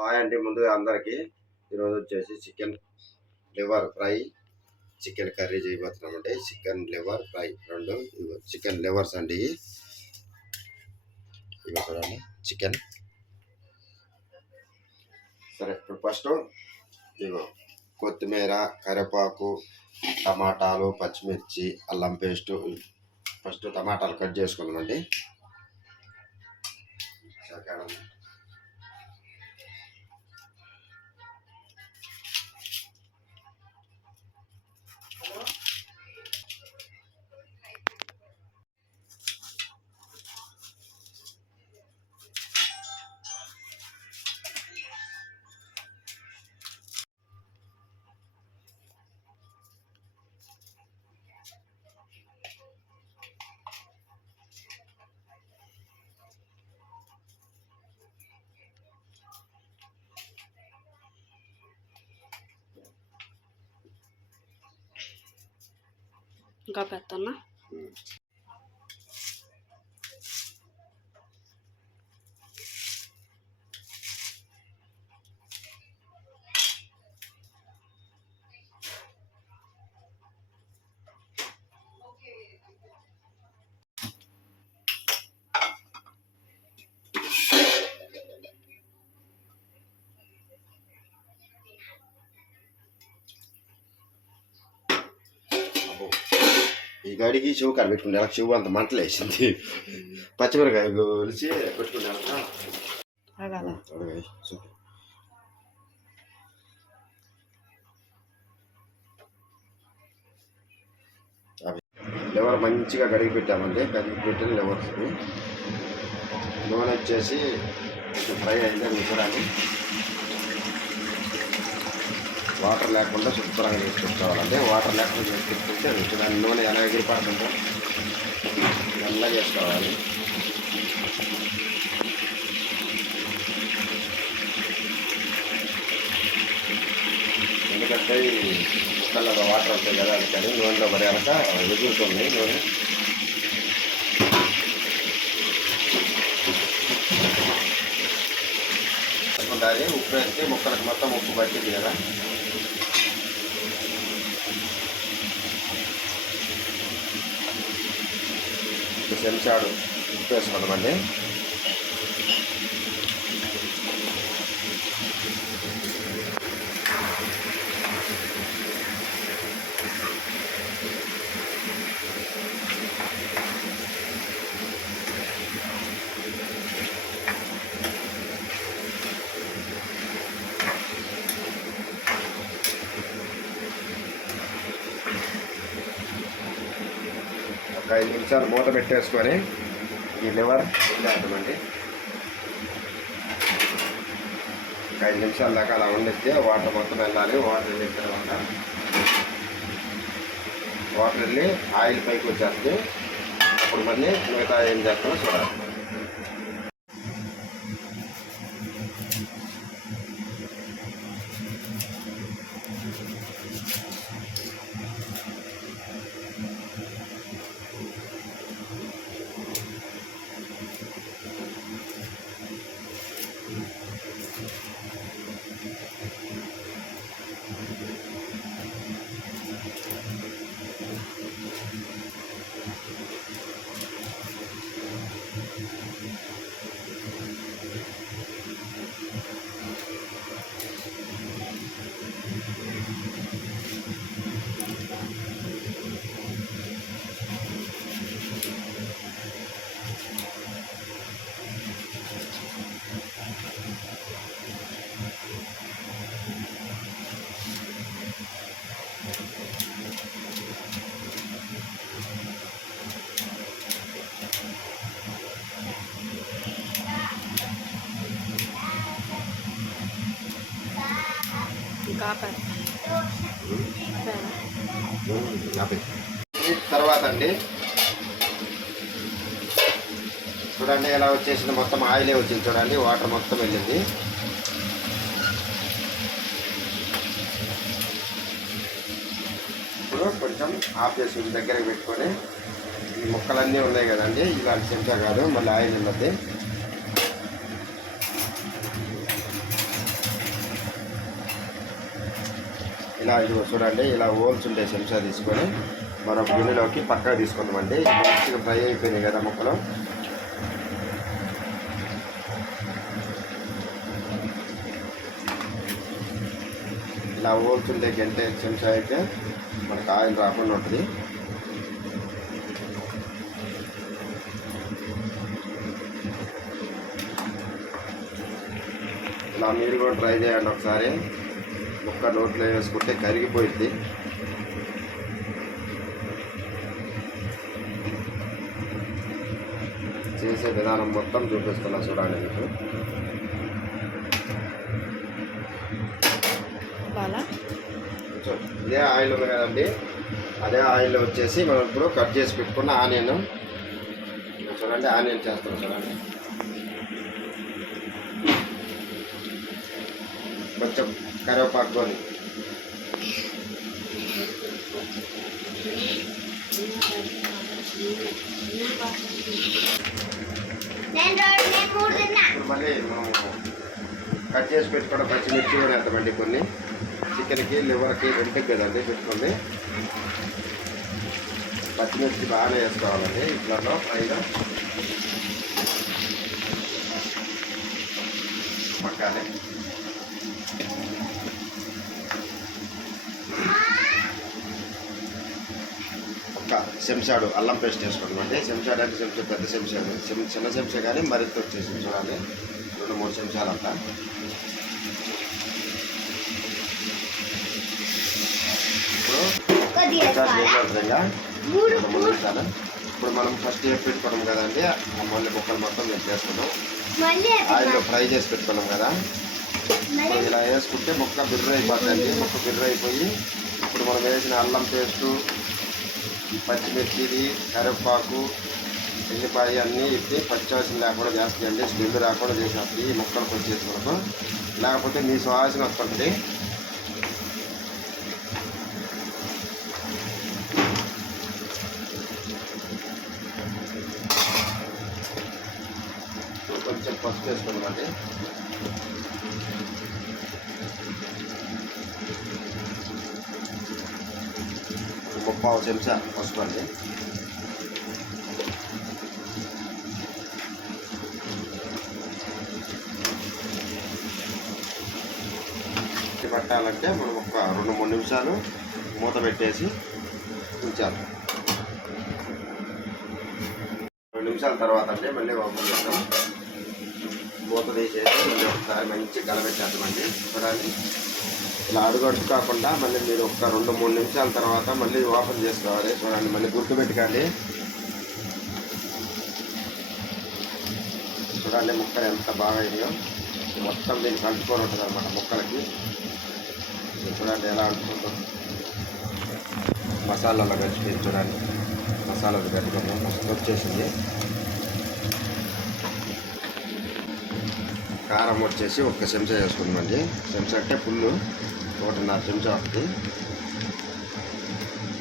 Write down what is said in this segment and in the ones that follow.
Hi అండి ముందుగా అందరికీ ఈరోజు వచ్చేసి chicken liver fry chicken curry చేయబోతున్నామండి. Chicken liver fry రెండు ఇగో చికెన్ లివర్స్ అండి. ఇవి చూడండి చికెన్. సరే ఇప్పుడు ఫస్ట్ ఇగో కొత్తిమీర కరివేపాకు టమాటాలు పచ్చిమిర్చి అల్లం పేస్ట్ ఫస్ట్ టమాటాలు కట్ చేసుకున్నామండి సెకండ్ ఇంకా పెత్తన్నా ఈ గడికి చెవు కాడ పెట్టుకుంటే అలా చెవు అంత మంటలు వేసింది? పచ్చిమిరకాయ గొలిచి పెట్టుకుంటే అలా లివర్ మంచిగా కడిగి పెట్టామండి. కడిగి పెట్టిన లివర్స్ నూనె వచ్చేసి ఫ్రై అయింది. చూడండి వాటర్ లేకుండా శుభ్రంగా చేసుకుంటావాలంటే వాటర్ లేకుండా చేసుకుంటే అది దాని నూనె ఎలా ఎగిరిపడుతుందో నల్ల చేసుకోవాలి. ఎందుకంటే ఈ ముక్కల్లో వాటర్ ఉంటాయి కదా అందుకని నూనెలో పడేయాక ఎగురుతుంది నూనె. ఉండాలి ఉప్పు వేస్తే ముక్కలకు మొత్తం ఉప్పు పట్టింది కదా ఒక చెంచాడు ఉప్పు వేసుకున్నామండి ఐదు నిమిషాలు మూత పెట్టేసుకొని ఈ లివర్ వదిలేద్దామండి ఒక ఐదు నిమిషాల దాకా అలా ఉండిస్తే వాటర్ మొత్తం వెళ్ళాలి. వాటర్ వెళ్ళిన తర్వాత వాటర్ వెళ్ళి ఆయిల్ పైకి వచ్చేస్తుంది. అప్పుడు మళ్ళీ మిగతా ఏం చేస్తామో చూడాలి. తర్వాత అండి. చూడండి ఎలా వచ్చేసింది. మొత్తం ఆయిలే వచ్చింది చూడండి. వాటర్ మొత్తం వెళ్ళింది. ఇప్పుడు కొంచెం ఆఫ్ చేసి దగ్గరికి పెట్టుకొని ఈ ముక్కలన్నీ ఉన్నాయి కదండి. ఇలాంటి చెంచా కాదు. మళ్ళీ ఆయిల్ ఉన్నది. ఇలా ఇది చూడండి ఇలా హోల్స్ ఉండే చెంచా తీసుకొని మనం గిన్నెలోకి పక్కగా తీసుకుందామండి. మంచిగా ఫ్రై అయిపోయినాయి కదా ముక్కలు. ఇలా హోల్స్ ఉండే గంటే చెంచా అయితే మనకు ఆయిల్ రాకుండా ఉంటుంది. ఇలా మీరు కూడా ట్రై చేయండి ఒకసారి. ముక్క నోట్లో వేసుకుంటే కరిగిపోయింది చేసే విధానం మొత్తం చూపిస్తున్నా చూడండి మీకు. ఇదే ఆయిల్ ఉంది కదండి అదే ఆయిల్ వచ్చేసి మనం ఇప్పుడు కట్ చేసి పెట్టుకున్న ఆనియన్. చూడండి ఆనియన్ చేస్తాం చూడండి. కొంచెం కరివేపాకు కొని నేను రెండు నేను మూడు తిన్నా. ఇప్పుడు మళ్ళీ మనం కట్ చేసి పెట్టుకున్న పచ్చిమిర్చి కూడా వేస్తామండి కొన్ని? చికెన్కి లివర్కి రెండుకి కదండి పెట్టుకోండి పచ్చిమిర్చి బాగానే వేసుకోవాలండి ఇట్లలో ఫ్రైగా పక్కానే. ఒక చెంచాడు అల్లం పేస్ట్ వేసుకోండి అంటే చెంచాడు అంటే చెంచా పెద్ద చెంచాడు చెం- చిన్న చెంచా కానీ మరింత వచ్చేసి చూడాలి రెండు మూడు చెంచాలు అంతా. ఇప్పుడు మనం ఫస్ట్ వేసి పెట్టుకున్నాం కదండి? మళ్ళీ ముక్కలు మొత్తం మళ్ళీ ఆయిల్లో ఫ్రై చేసి పెట్టుకున్నాం కదా. ఇలా వేసుకుంటే ముక్క బిర్ర అయిపోతుంది ముక్క బిర్ర అయిపోయి ఇప్పుడు మనం వేసిన అల్లం పేస్టు పచ్చిమిర్చిది కరివేపాకు ఎల్లిపాయ అన్నీ ఇప్పి పచ్చివాసన లేకుండా చేస్తాయండి స్మెల్ రాకుండా చేసేస్తాయి ఈ ముక్కలకు వచ్చేసి మనకు లేకపోతే మీ సువాసన వస్తుంది. కొంచెం పసుపు వేసుకోండి ముప్పావు చెంచా పసుపు అండి పెట్టాలంటే పట్టాలంటే మనం ఒక రెండు మూడు నిమిషాలు మూత పెట్టేసి ఉంచాలి. రెండు నిమిషాల తర్వాత అంటే మళ్ళీ ఓపెన్ చేస్తాం మూత తీసేసి మళ్ళీ ఒకసారి మంచి కలబెట్టేద్దామండి చూడండి. ఇలా అడుగడుగు కాకుండా మళ్ళీ మీరు ఒక రెండు మూడు నిమిషాల తర్వాత మళ్ళీ ఓపెన్ చేసుకోవాలి. చూడండి మళ్ళీ గుర్తుపెట్టుకోండి. చూడండి ముక్కలు ఎంత బాగా అయ్యాయో మొత్తం దీనికి అంటుకొని ఉంటుంది అనమాట ముక్కలకి. చూడండి ఎలా అంటుకుంటాం మసాలాలో కలిసి చూడండి. మసాలాలు పెట్టుకున్నాం మస్తు వచ్చేసింది. కారం వచ్చేసి ఒక్క చెంచా వేసుకున్నామండి చెంచా అంటే ఫుల్ ఒకటిన్నర చెంచా ఒకటి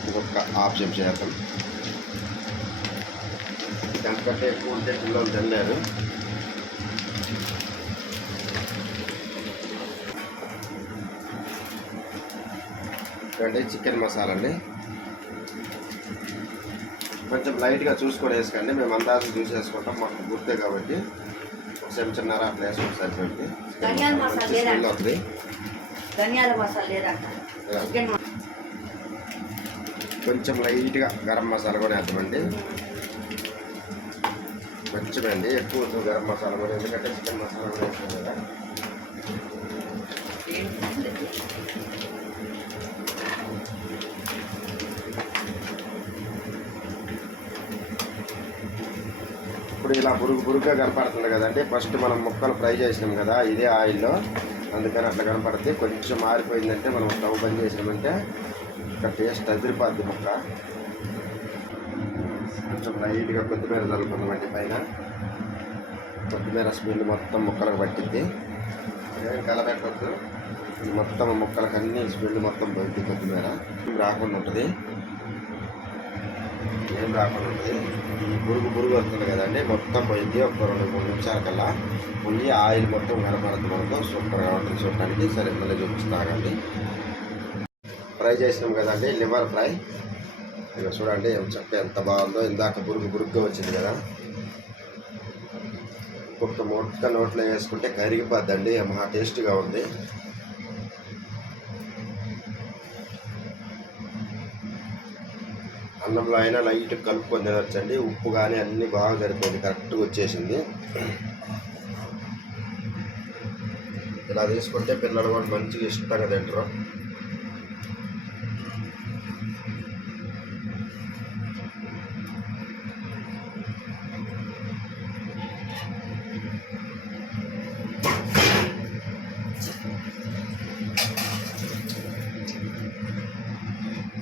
ఇంకొక హాఫ్ చెంచా వేద్దాం. దానికంటే ఎక్కువ ఉంటే పిల్లలు తినలేరు. ఇదండి చికెన్ మసాలా అండి. కొంచెం లైట్గా చూసుకొని వేసుకోండి. మేము అందాజు చూసేసుకుంటాం మాకు గుర్తే కాబట్టి. చెంచన్నర అట్లా వేసుకుంటే సరిపోయింది ధనియాల మసాలా మంచి లేదా? స్మెల్ వస్తుంది ధనియాల మసాలా లేదంట. ఇలా. చికెన్ కొంచెం లైట్గా గరం మసాలా కూడా వేద్దామండి. కొంచెం అండి ఎక్కువ గరం మసాలా కూడా ఎందుకంటే చికెన్ మసాలా కూడా వేస్తాం కదా. ఇప్పుడు ఇలా బురుగు బురుగ్గా కనపడుతుంది కదండి ఫస్ట్ మనం ముక్కలు ఫ్రై చేసినాం కదా ఇదే ఆయిల్లో అందుకని అట్లా కనపడుతుంది కొంచెం మారిపోయిందంటే మనం స్టవ్ బంద్ చేసినామంటే ఇంకా టేస్ట్ అదిరిపోద్ది ముక్క. కొంచెం లైట్గా కొత్తిమీర చల్లుకుందామండి పైన. కొత్తిమీర స్మెల్ మొత్తం ముక్కలకు పట్టింది ఏం కలపెట్టద్దు. మొత్తం ముక్కలకు అన్ని స్మెల్ మొత్తం పోయింది కొత్తిమీర. రాకుండా ఉంటుంది. ఏం రాకుండా ఉంటుంది. ఈ పురుగు పురుగు వస్తుంది కదండి. మొత్తం పోయింది ఒక రెండు మూడు నిమిషాల కల్లా. పోయి ఆయిల్ మొత్తం కనపడుతుంది మనకు. సూపర్గా ఉంటుంది చూడటానికి సరే మళ్ళీ చూపిస్తానండి ఫ్రై చేసినాం కదండి. Liver fry. ఇక చూడండి చక్క ఎంత బాగుందో. ఇందాక బురుగు బురుగ్గా వచ్చింది కదా. ఒక్క మొక్క నోట్లో వేసుకుంటే కరిగిపోద్దండి. మహా టేస్ట్గా ఉంది. అన్నంలో అయినా లైట్ కలుపుకొని తినొచ్చండి. ఉప్పు కానీ అన్నీ బాగా సరిపోయింది. కరెక్ట్గా వచ్చేసింది. ఇలా తీసుకుంటే పిల్లలు కూడా మంచిగా ఇష్టంగా తింటారు.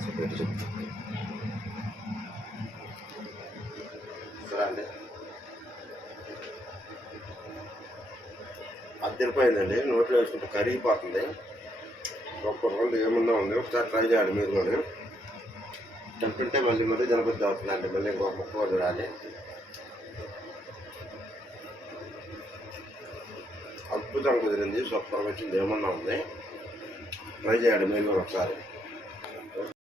చూడండి అద్దరిపోయిందండి నోట్లో వేసుకుంటే కరిగిపోతుంది. ఒక్క రోజు ఏమన్నా ఉంది. ఒకసారి ట్రై చేయాలి మీరు కూడా. తింటుంటే మళ్ళీ మళ్ళీ జనబుద్ధి అవుతుందండి మళ్ళీ ఇంకొక ముక్క చూడాలి. అద్భుతం కుదిరింది. సూపర్గా వచ్చింది. ఏమన్నా ఉంది? ట్రై చేయాలి మీరు కూడా ఒకసారి.